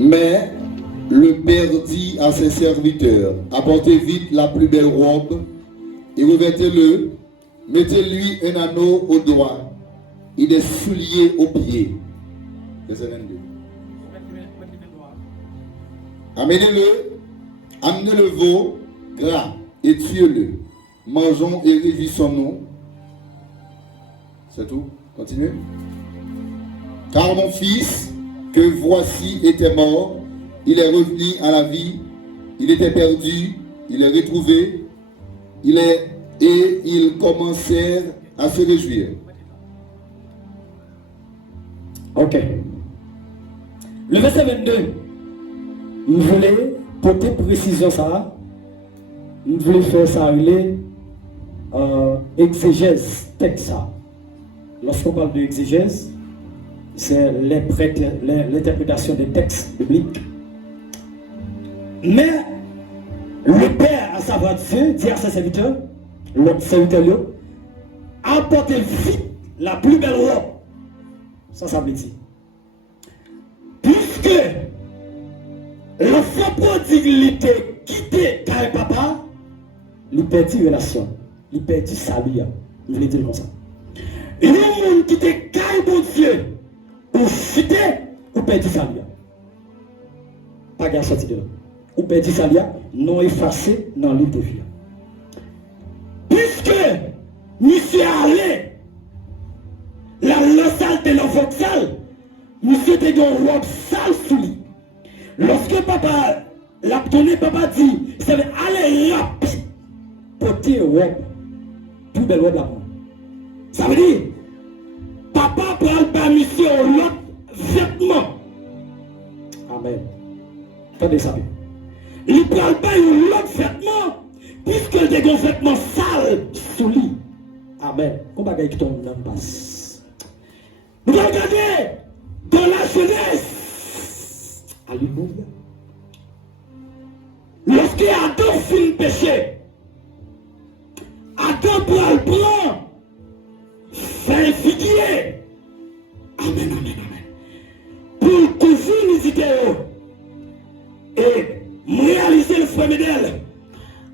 Mais le père dit à ses serviteurs, apportez vite la plus belle robe et revêtez-le, mettez-lui un anneau au doigt et des souliers aux pieds. Verset 22. Amenez le veau gras et tuez-le. Mangeons et réjouissons-nous. C'est tout. Continuez. Car mon fils, que voici, était mort, il est revenu à la vie, il était perdu, il est retrouvé, et ils commencèrent à se réjouir. Ok. Le verset 22, nous voulons porter précision ça, nous voulons faire ça, exégèse, texte ça. Lorsqu'on parle de exégèse, c'est l'interprétation des textes bibliques. Mais le Père, à savoir Dieu, dit à ses serviteurs, l'autre serviteur, apportez vite la plus belle robe. Ça veut dire. Puisque l'enfant prodigue était quitté car papa, il perdit relation, il perdit salut. Je voulais dire comme ça. Et le monde qui était car bon Dieu, ou chuté, ou perdit salut. Pas de sortie de là. Ou perdit salut, non effacé dans le livre de vie. Puisque monsieur allé, la salle de l'enfant sale, monsieur était dans une robe sale sous lui. Lorsque papa l'a donné, papa dit, ça veut aller rapide, porter une robe, plus belle robe là-bas. Ça veut dire, papa prend pas monsieur l'autre vêtement. Amen. Attendez ça. Il prend pas une autre vêtement, puisque il a des vêtements sales sous lui. Amen. Comment est-ce que tombe dans le passe? Vous regardez dans la jeunesse. Alléluia. Lorsque Adam finit péché, Adam prend le blanc, fait un figuier. Amen, amen, amen. Pour couvrir les idéaux et réaliser le frère d'elle,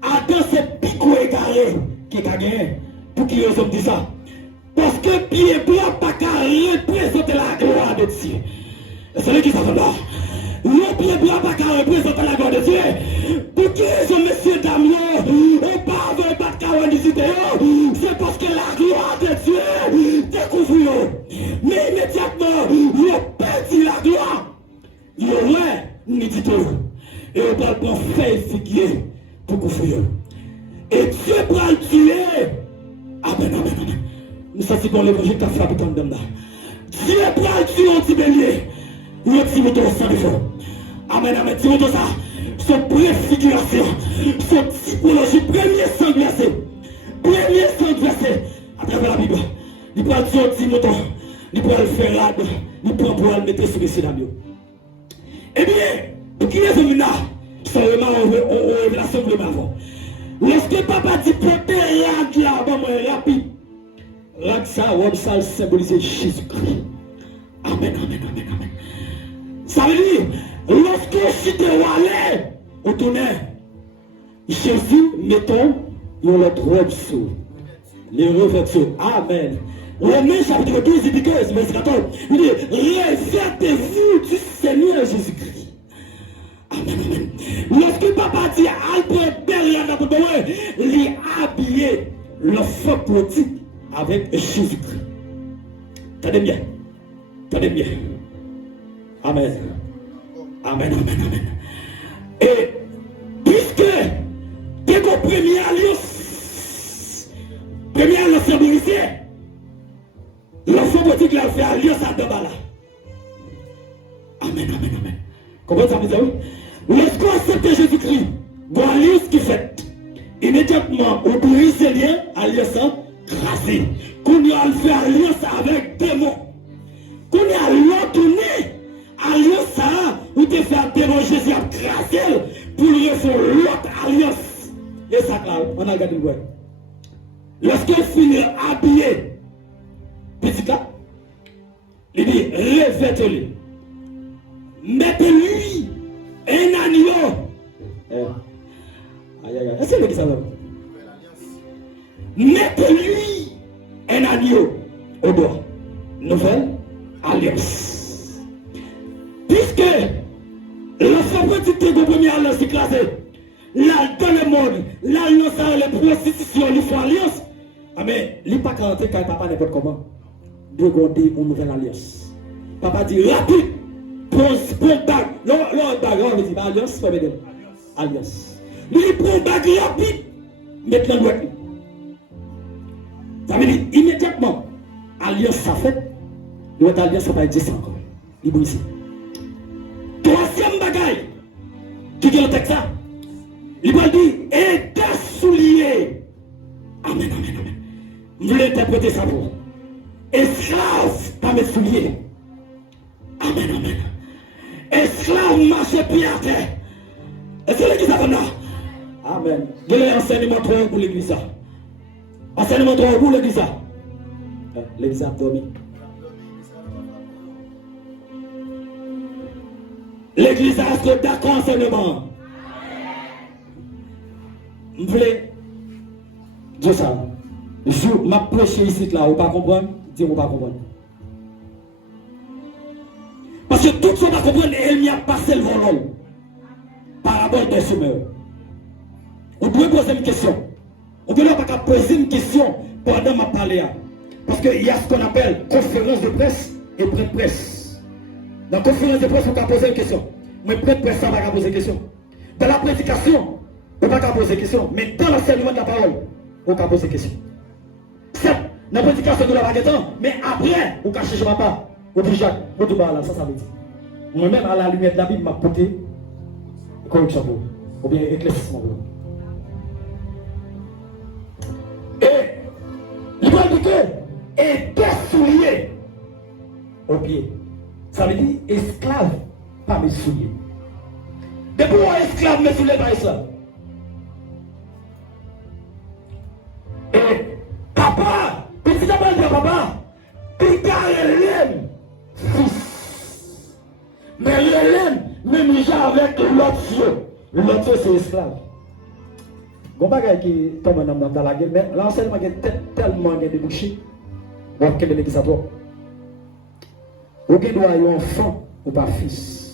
Adam c'est pico égaré qui est gagné. Pour qui ils ont dit ça? Parce que pied blanc pas qu'à représenter la gloire de Dieu. C'est lui qui s'en là. Le pied blanc pas qu'à représenter la gloire de Dieu. Pour qui ils ont monsieur Damien, et pas avec pas de carreau des idéaux, c'est parce que la gloire de Dieu découvre. Mais immédiatement, il a perdu la gloire. Il ouais, il dit tout. Et on va prendre faire figuier pour couvrir. Et Dieu va le tuer. Amen, amen, amen. Nous sommes dans l'évangile qui a frappé comme d'homme là. Dieu va le tuer en petit bélier. Il a dit mouton sans défaut. Amen, amen. Dis mouton ça. Son préfiguration. Son typologie. Premier sang glacé. Premier sang glacé. À travers la Bible. Il va le tuer en petit mouton. Il va le faire rade. Il prend pour le mettre sur le scénario. Eh bien, pour qui est là? C'est vraiment en révélation de avant. Lorsque papa dit porter rad là, rapide. Rad ça, robe ça symbolise Jésus-Christ. Amen, amen, amen, amen. Ça veut dire, lorsque je suis allé au tonnerre, Jésus, mettons, il a notre robe sous. Les revêtements. Amen. Romains chapitre 12, il dit que, il dit, réservez-vous du Seigneur Jésus-Christ. Amen, amen. Lorsque papa dit, Albert derrière notre devoir, il est habillé, l'enfant prodigue avec Jésus-Christ. Tenez bien. Tenez bien. Amen. Amen, amen, amen. Et puisque dès qu'au premier alliance symbolisée, l'enfant prodigue l'a fait alliance à deux balles. Amen, amen, amen. Comment ça, mes amis? Lorsqu'on accepte Jésus-Christ, bon alliance qui fait, immédiatement, on brise les liens, alliance crasée. Qu'on y a fait alliance avec démons. Qu'on y a l'autourné, alliance où tu fais déranger Jésus à crasser pour lui faire l'autre alliance. Et ça, là, on a regardé le web. Lorsqu'on finit habillé, petit cas, il dit revêtez-le. mettez-lui un agneau. Aïe, aïe, aïe. Est-ce que ça va? Mettez-lui un agneau au doigt. Nouvelle alliance. Puisque la fabrique de première alliance est classée, là, dans le monde, l'alliance a les prostitutions, ils font alliance. Ah, mais il n'est pas quarantaine quand papa n'importe comment. De garder une nouvelle alliance. Papa dit rapide, pour bague. L'autre bague, on dit alliance, pas mettre alliance. Il prend bague rapide, mettre la droite. Ça veut dire immédiatement, alliance ça fait, l'autre alliance ça va dire ça encore. Il est ici. Troisième bagaille, qui est le texte ça, il va dire, et des souliers. Amen, amen, amen. Vous voulez interpréter ça pour esclave, pas mes souliers. Amen, amen. Esclave marche pied à terre. Est-ce que l'église a fait là? Amen. Quel est l'enseignement trop pour l'église? Enseignement trop pour l'église? L'église a dormi. L'église a ce d'accord enseignement. Vous voulez dire ça? Je m'a prêché ici là, vous ne pas comprendre? Dis-moi pas comprendre. Parce que tout ce qu'on va comprendre, elle m'y a passé le volant. Parabole des semeurs. On doit poser une question. On ne doit pas poser une question pendant ma parler. Parce qu'il y a ce qu'on appelle conférence de presse et pré-presse. Dans la conférence de presse, on peut poser une question. Mais pré-presse, ça va pas poser une question. Dans la prédication, on ne peut pas poser une question. Mais dans l'enseignement de la parole, on peut poser une question. Certes, dans la prédication de la baguette, mais après, on ne cache pas. On dit Jacques, on dit là, ça veut dire. Moi-même, à la lumière de la Bible, m'a porté correction pour ou bien éclaircissement pour. Et il va dire que et des souliers au pied. Ça veut dire esclave, pas mes souliers. Depuis où esclave, mes souliers, pas esclave. Et papa, petit d'abord de papa, Picard fils. Mais l'Hélène, même déjà avec l'autre feu. L'autre feu, c'est esclave. Bon bagage qui tombe dans la gueule, mais l'enseignement est tellement débouché. Donc, quel est l'église à toi? Ou qui doit y avoir enfant ou pas fils?